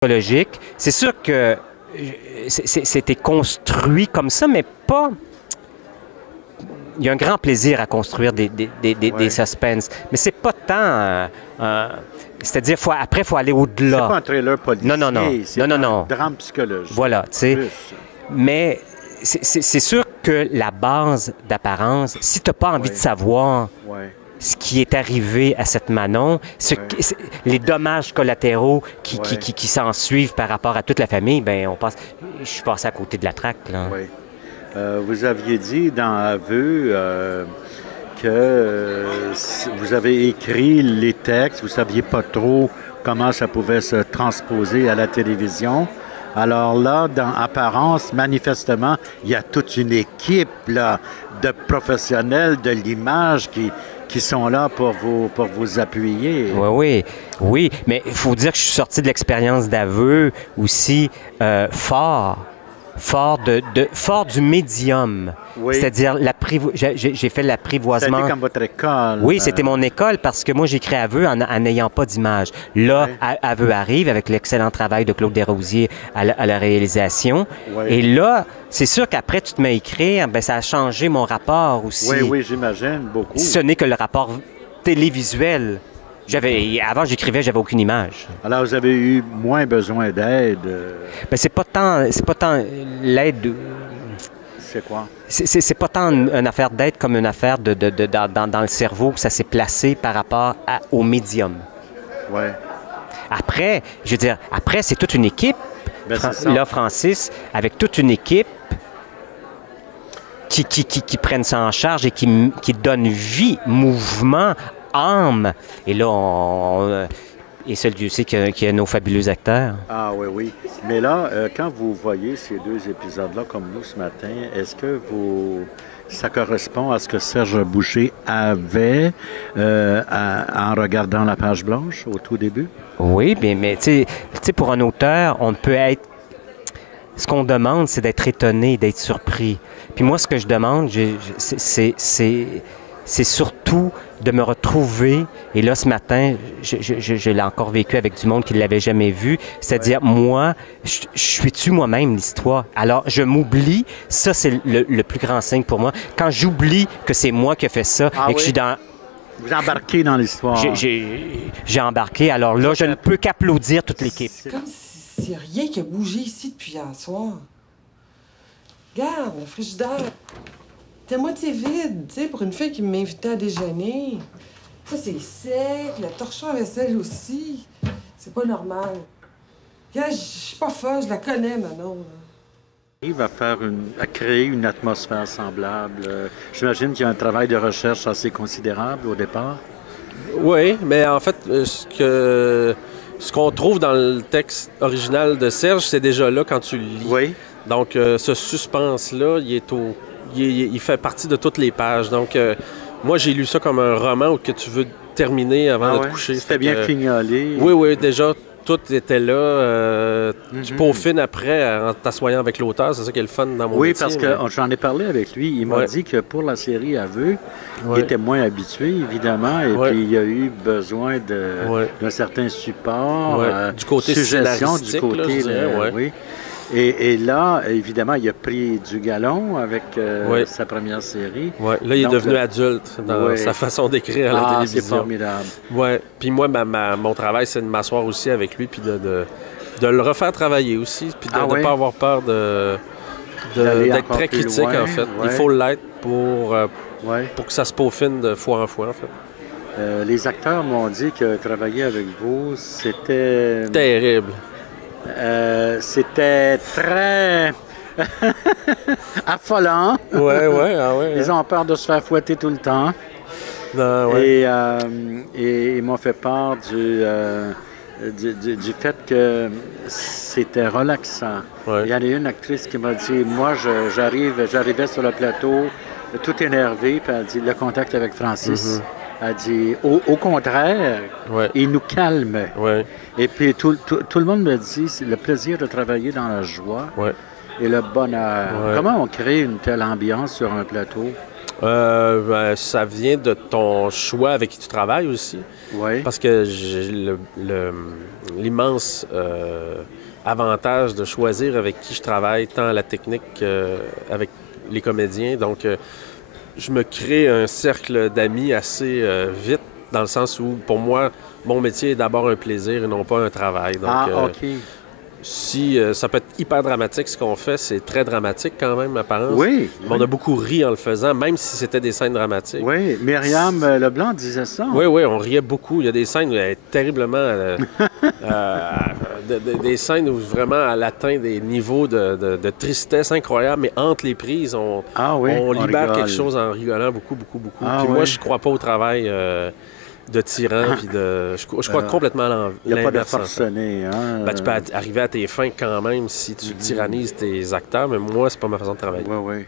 écologique. C'est sûr que c'était construit comme ça, mais pas... Il y a un grand plaisir à construire des suspens, mais c'est pas tant... c'est-à-dire, après, il faut aller au-delà. C'est pas un trailer policier, c'est un drame psychologique. Voilà, tu sais. Mais c'est sûr que la base d'apparence, si tu n'as pas envie de savoir ce qui est arrivé à cette Manon, les dommages collatéraux qui s'en suivent par rapport à toute la famille, bien, je suis passé à côté de la traque, là. Oui. Vous aviez dit dans Aveu que vous avez écrit les textes, vous ne saviez pas trop comment ça pouvait se transposer à la télévision. Alors là, dans Apparence, manifestement, il y a toute une équipe là, de professionnels de l'image qui sont là pour vous appuyer. Oui, mais il faut dire que je suis sorti de l'expérience d'Aveu aussi fort du médium. Oui. C'est-à-dire, j'ai fait l'apprivoisement. C'était comme votre école. Oui, c'était mon école parce que moi, j'écris Aveu en n'ayant pas d'image. Là, Aveu arrive avec l'excellent travail de Claude Desrosiers à la réalisation. Oui. Et là, c'est sûr qu'après, tu te mets à écrire, bien, ça a changé mon rapport aussi. Oui, j'imagine, beaucoup. Ce n'est que le rapport télévisuel. Avant, j'écrivais, j'avais aucune image. Alors, vous avez eu moins besoin d'aide? Bien, c'est pas tant l'aide... C'est quoi? C'est pas tant une affaire d'aide comme une affaire dans le cerveau que ça s'est placé par rapport au médium. Oui. Après, je veux dire, c'est toute une équipe. Là, Francis, avec toute une équipe qui prennent ça en charge et qui donne vie, mouvement, âme. Et là, et seul Dieu sait qu'il y a nos fabuleux acteurs. Ah oui. Mais là, quand vous voyez ces deux épisodes-là, comme nous ce matin, est-ce que ça correspond à ce que Serge Boucher avait en regardant la page blanche au tout début? Oui, mais tu sais, pour un auteur, on peut être... Ce qu'on demande, c'est d'être étonné, d'être surpris. Puis moi, ce que je demande, c'est surtout de me retrouver, et là, ce matin, je l'ai encore vécu avec du monde qui ne l'avait jamais vu, c'est-à-dire, moi, je suis-tu moi-même l'histoire? Alors, je m'oublie, ça, c'est le plus grand signe pour moi. Quand j'oublie que c'est moi qui ai fait ça et que je suis dans... Vous embarquez dans l'histoire. J'ai embarqué, alors là, je ne peux qu'applaudir toute l'équipe. C'est comme si c'est rien qui a bougé ici depuis hier soir. Regarde, le frigidaire. T'es à moitié vide, tu sais, pour une fille qui m'invitait à déjeuner. Ça, c'est sec, la torchon à vaisselle aussi. C'est pas normal. Regarde, je suis pas folle, je la connais, Manon. Il va créer une atmosphère semblable. J'imagine qu'il y a un travail de recherche assez considérable au départ. Oui, mais en fait, ce qu'on trouve dans le texte original de Serge, c'est déjà là quand tu le lis. Oui. Donc, ce suspense-là, il fait partie de toutes les pages. Donc, moi, j'ai lu ça comme un roman que tu veux terminer avant de te coucher. C'était bien fignolé. Oui, déjà, tout était là. Tu peaufines après en t'assoyant avec l'auteur. C'est ça qui est le fun dans mon métier. Oui, parce que j'en ai parlé avec lui. Il m'a dit que pour la série Aveu, il était moins habitué, évidemment, et puis il a eu besoin d'un certain support, du côté suggestion, scénaristique, du côté... Oui. Et là, évidemment, il a pris du galon avec sa première série. Oui, là, il est devenu adulte dans sa façon d'écrire à la télévision. C'est formidable. Oui, puis moi, mon travail, c'est de m'asseoir aussi avec lui, puis de le refaire travailler aussi, puis de ne pas avoir peur d'être très critique, en fait. Il faut l'être pour que ça se peaufine de fois en fois, en fait. Les acteurs m'ont dit que travailler avec vous, c'était... Terrible. C'était très affolant. Oui. Ils ont peur de se faire fouetter tout le temps. Et ils m'ont fait part du fait que c'était relaxant. Il y en a une actrice qui m'a dit, moi, j'arrivais sur le plateau tout énervé, puis elle dit, le contact avec Francis. Elle dit, au contraire, il nous calme. Et puis tout le monde me dit, c'est le plaisir de travailler dans la joie. et le bonheur. Ouais. Comment on crée une telle ambiance sur un plateau? Ça vient de ton choix avec qui tu travailles aussi. Oui. Parce que j'ai l'immense avantage de choisir avec qui je travaille, tant à la technique qu'avec les comédiens. Donc, je me crée un cercle d'amis assez vite, dans le sens où, pour moi, mon métier est d'abord un plaisir et non pas un travail. Donc, OK. Si ça peut être hyper dramatique, ce qu'on fait, c'est très dramatique quand même, apparemment. Oui. Mais on a beaucoup ri en le faisant, même si c'était des scènes dramatiques. Oui, Myriam Leblanc disait ça. Oui, on riait beaucoup. Il y a des scènes où elle est terriblement... des scènes où vraiment elle atteint des niveaux de tristesse incroyables, mais entre les prises, on libère quelque chose en rigolant beaucoup. Puis moi, je crois pas au travail... de tyran, puis je crois complètement à l'inverse. Il n'y a pas de forcené, hein? Tu peux arriver à tes fins quand même si tu tyrannises tes acteurs, mais moi, c'est pas ma façon de travailler. Oui.